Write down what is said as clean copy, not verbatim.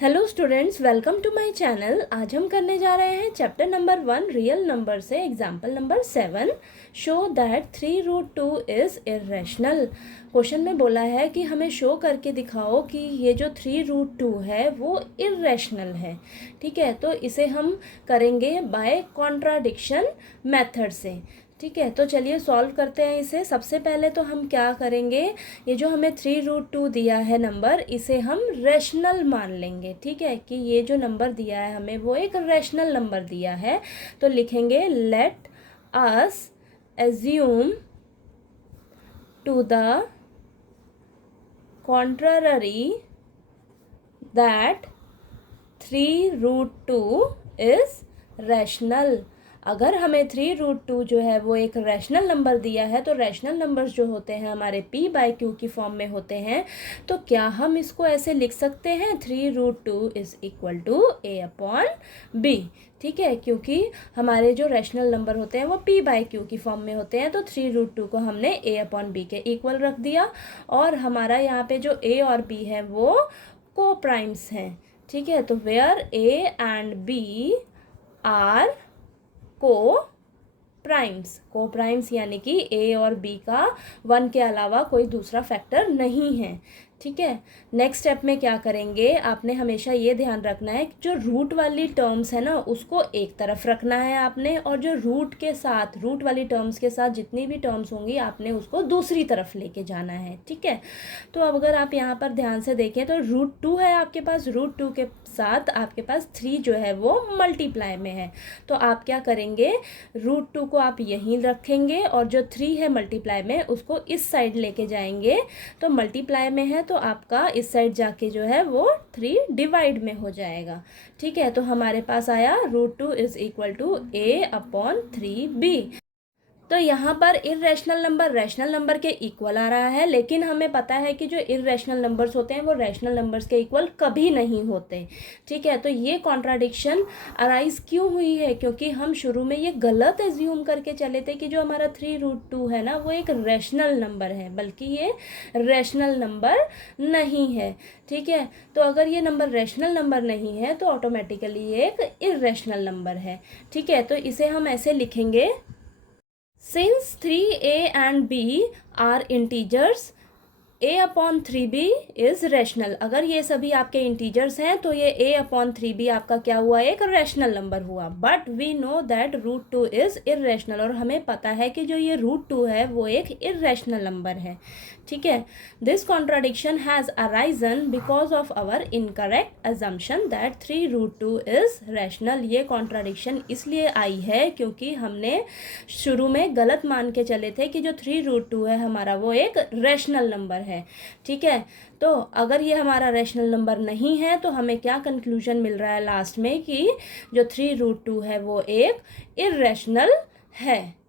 Hello students, welcome to my channel. आज हम करने जा रहे हैं चैप्टर नंबर 1 रियल नंबर से example number 7 show that 3√2 is irrational. Question में बोला है कि हमें शो करके दिखाओ कि ये जो 3√2 है वो इर्रेशनल है। ठीक है, तो इसे हम करेंगे बाय कॉन्ट्राडिक्शन मेथड से। ठीक है, तो चलिए सॉल्व करते हैं इसे। सबसे पहले तो हम क्या करेंगे, ये जो हमें 3√2 दिया है नंबर, इसे हम रैशनल मान लेंगे। ठीक है, कि ये जो नंबर दिया है हमें वो एक रैशनल नंबर दिया है। तो लिखेंगे let us assume to the contrary that 3√2 is rational. अगर हमें 3√2 जो है वो एक रैशनल नंबर दिया है, तो रैशनल नंबर्स जो होते हैं हमारे p/q की फॉर्म में होते हैं। तो क्या हम इसको ऐसे लिख सकते हैं 3√2 इज़ इक्वल टू a/b। ठीक है, क्योंकि हमारे जो रैशनल नंबर होते हैं वो p/q की फॉर्म में होते हैं। तो 3√2 को हमने a/b के इक्वल रख दिया, और हमारा यहाँ पे जो a और b है वो को प्राइम्स हैं। ठीक है, तो where a and b are coprimes यानी कि ए और बी का 1 के अलावा कोई दूसरा फैक्टर नहीं है। ठीक है, नेक्स्ट स्टेप में क्या करेंगे, आपने हमेशा ये ध्यान रखना है कि जो रूट वाली टर्म्स है ना उसको एक तरफ रखना है आपने, और जो रूट वाली टर्म्स के साथ जितनी भी टर्म्स होंगी आपने उसको दूसरी तरफ लेके जाना है। ठीक है, तो अब अगर आप यहाँ पर ध्यान से देखें तो √2 है आपके पास, √2 के साथ आपके पास 3 जो है वो मल्टीप्लाई में है। तो आप क्या करेंगे, √2 को आप यहीं रखेंगे और जो 3 है मल्टीप्लाई में उसको इस साइड लेके जाएंगे। तो मल्टीप्लाई में है तो आपका इस साइड जाके जो है वो 3 डिवाइड में हो जाएगा। ठीक है, तो हमारे पास आया √2 इज़ इक्वल टू a/3b। तो यहाँ पर इर्रेशनल नंबर रैशनल नंबर के इक्वल आ रहा है, लेकिन हमें पता है कि जो इर्रेशनल नंबर्स होते हैं वो रैशनल नंबर्स के इक्वल कभी नहीं होते। ठीक है, तो ये कॉन्ट्राडिक्शन अराइज क्यों हुई है, क्योंकि हम शुरू में ये गलत एज्यूम करके चले थे कि जो हमारा 3√2 है ना वो एक रैशनल नंबर है, बल्कि ये रैशनल नंबर नहीं है। ठीक है, तो अगर ये नंबर रैशनल नंबर नहीं है तो ऑटोमेटिकली ये एक इर्रेशनल नंबर है। ठीक है, तो इसे हम ऐसे लिखेंगे, since 3a and b are integers, a/3b is rational। अगर ये सभी आपके इंटीजर्स हैं तो ये a/3b आपका क्या हुआ, एक रैशनल नंबर हुआ। But we know that √2 is irrational, और हमें पता है कि जो ये √2 है वो एक इर्रेशनल नंबर है। ठीक है, this contradiction has arisen because of our incorrect assumption that 3√2 is rational. ये कॉन्ट्राडिक्शन इसलिए आई है क्योंकि हमने शुरू में गलत मान के चले थे कि जो 3√2 है हमारा वो एक रैशनल नंबर है। ठीक है, तो अगर ये हमारा रैशनल नंबर नहीं है तो हमें क्या कंक्लूजन मिल रहा है लास्ट में, कि जो 3√2 है वो एक इर्रेशनल है।